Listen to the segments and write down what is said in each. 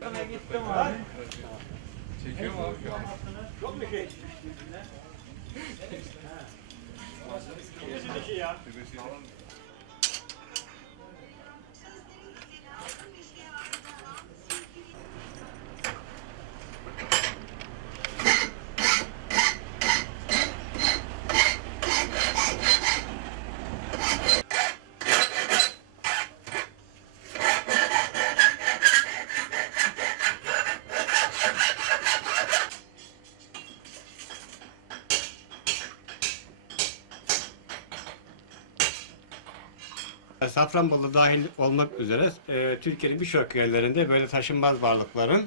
Ben gittim abi. Çekiyor mu abi şu an? Çok bir şey. Birisi ya. Tepesi yalan. Safranbolu dahil olmak üzere e, Türkiye'nin birçok yerlerinde böyle taşınmaz varlıkların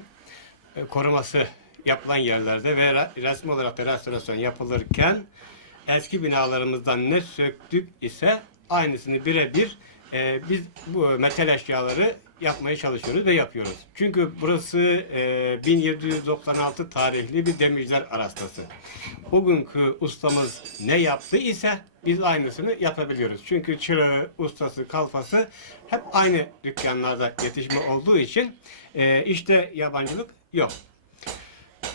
e, koruması yapılan yerlerde ve resmi olarak da restorasyon yapılırken eski binalarımızdan ne söktük ise aynısını birebir e, biz bu metal eşyaları yapmaya çalışıyoruz ve yapıyoruz. Çünkü burası e, 1796 tarihli bir demirciler arastası. Bugünkü ustamız ne yaptı ise biz aynısını yapabiliyoruz. Çünkü çırağı, ustası, kalfası hep aynı dükkanlarda yetişme olduğu için e, işte yabancılık yok.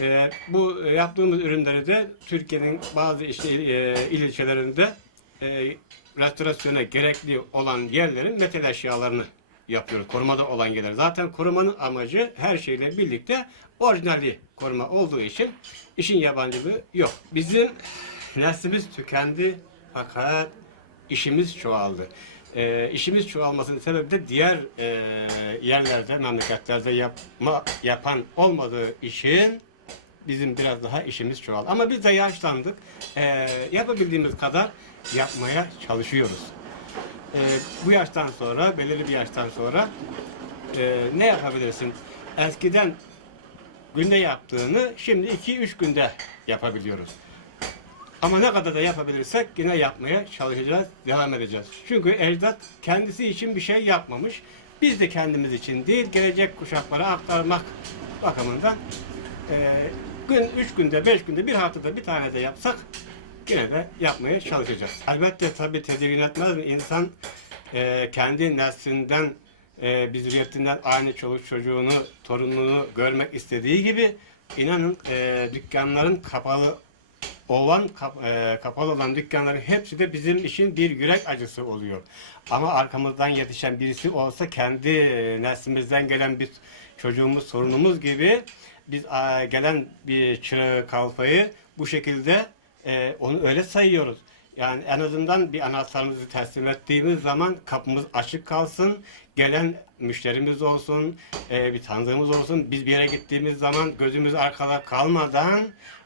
E, bu yaptığımız ürünleri de Türkiye'nin bazı işte e, il ilçelerinde e, restorasyona gerekli olan yerlerin metal eşyalarını yapıyoruz. Korumada olan yerler. Zaten korumanın amacı her şeyle birlikte orijinalliği koruma olduğu için işin yabancılığı yok. Bizim neslimiz tükendi fakat işimiz çoğaldı. Ee, işimiz çoğalmasının sebebi de diğer e, yerlerde, memleketlerde yapma, yapan olmadığı için bizim biraz daha işimiz çoğaldı. Ama biz de yaşlandık. Ee, yapabildiğimiz kadar yapmaya çalışıyoruz. Ee, bu yaştan sonra, belirli bir yaştan sonra e, ne yapabilirsin? Eskiden günde yaptığını şimdi 2-3 günde yapabiliyoruz. Ama ne kadar da yapabilirsek yine yapmaya çalışacağız, devam edeceğiz. Çünkü ecdat kendisi için bir şey yapmamış. Biz de kendimiz için değil, gelecek kuşaklara aktarmak bakımından e, gün, üç günde, beş günde, bir haftada bir tane de yapsak yine de yapmaya çalışacağız. Elbette tabii tedirgin etmez mi? İnsan e, kendi neslinden, e, biz zürriyetinden aynı çoluk çocuğunu, torununu görmek istediği gibi inanın e, dükkanların kapalı olan kap- e, kapalı olan dükkanların hepsi de bizim için bir yürek acısı oluyor. Ama arkamızdan yetişen birisi olsa kendi e, neslimizden gelen bir çocuğumuz, sorunumuz gibi biz gelen bir çırağı kalfayı bu şekilde e, onu öyle sayıyoruz. Yani en azından bir anahtarımızı teslim ettiğimiz zaman kapımız açık kalsın, gelen müşterimiz olsun, e, bir tanıdığımız olsun. Biz bir yere gittiğimiz zaman gözümüz arkada kalmadan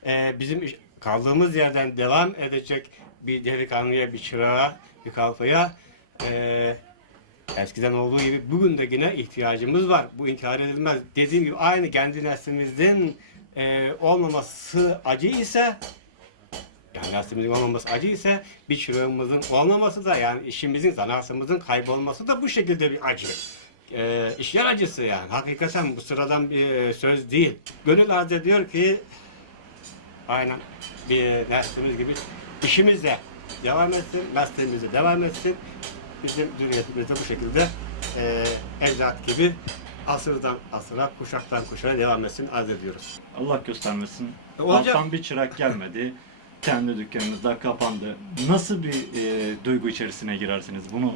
e, bizim kaldığımız yerden devam edecek bir delikanlıya, bir çırağa, bir kalfaya eskiden olduğu gibi bugün de yine ihtiyacımız var. Bu inkar edilmez. Dediğim gibi aynı kendi neslimizden e, olmaması acı ise yani neslimizin olmaması acı ise bir çırağımızın olmaması da yani işimizin, zanaatımızın kaybolması da bu şekilde bir acı. E, işler acısı yani. Hakikaten bu sıradan bir e, söz değil. Gönül arz ediyor ki aynen bir neslimiz gibi işimiz de devam etsin, mesleğimiz de devam etsin. Bizim zürriyetimiz de bu şekilde e, evlat gibi asırdan asıra, kuşaktan kuşağa devam etsin arz ediyoruz. Allah göstermesin. E, olacak. Alttan bir çırak gelmedi. Kendi dükkanınız da kapandı. Nasıl bir e, duygu içerisine girersiniz? Bunu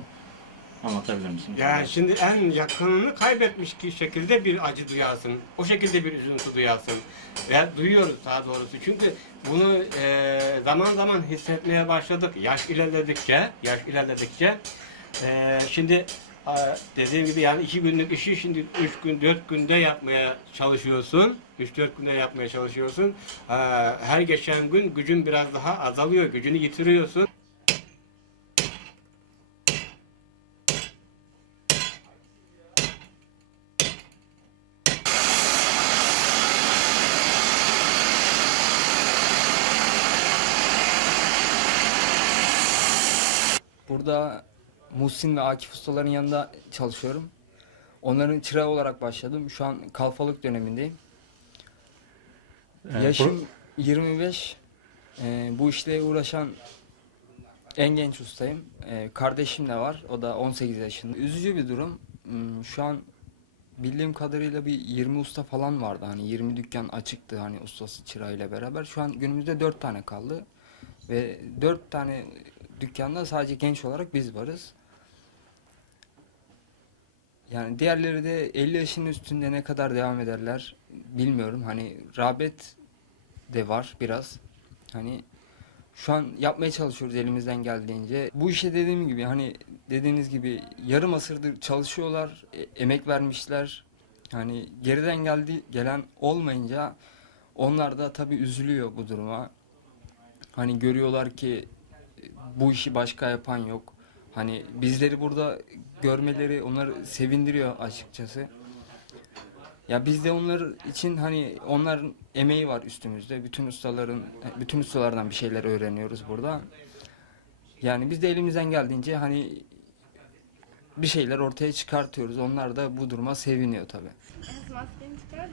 anlatabilir misiniz? Yani şimdi en yakınını kaybetmiş ki şekilde bir acı duyarsın. O şekilde bir üzüntü duyarsın. Ve duyuyoruz daha doğrusu. Çünkü bunu e, zaman zaman hissetmeye başladık. Yaş ilerledikçe, yaş ilerledikçe e, şimdi dediğim gibi yani iki günlük işi şimdi üç gün, dört günde yapmaya çalışıyorsun. Üç dört günde yapmaya çalışıyorsun. E, her geçen gün gücün biraz daha azalıyor. Gücünü yitiriyorsun. Burada Muhsin ve Akif ustaların yanında çalışıyorum. Onların çırağı olarak başladım. Şu an kalfalık dönemindeyim. Ee, Yaşım 25. Ee, bu işle uğraşan En genç ustayım. Ee, kardeşim de var. O da 18 yaşında. Üzücü bir durum. Hmm, Şu an bildiğim kadarıyla bir 20 usta falan vardı. Hani 20 dükkan açıktı hani ustası çırağıyla beraber. Şu an günümüzde 4 tane kaldı. Ve 4 tane dükkanda sadece genç olarak biz varız. Yani diğerleri de 50 yaşın üstünde ne kadar devam ederler bilmiyorum. Hani rağbet de var biraz. Hani şu an yapmaya çalışıyoruz elimizden geldiğince. Bu işe dediğim gibi hani dediğiniz gibi yarım asırdır çalışıyorlar, e- emek vermişler. Hani geriden geldi gelen olmayınca onlar da tabii üzülüyor bu duruma. Hani görüyorlar ki bu işi başka yapan yok. Hani bizleri burada görmeleri onları sevindiriyor açıkçası. Ya biz de onlar için hani onların emeği var üstümüzde. Bütün ustaların bütün ustalardan bir şeyler öğreniyoruz burada. Yani biz de elimizden geldiğince hani bir şeyler ortaya çıkartıyoruz. Onlar da bu duruma seviniyor tabii. Maskeni çıkar.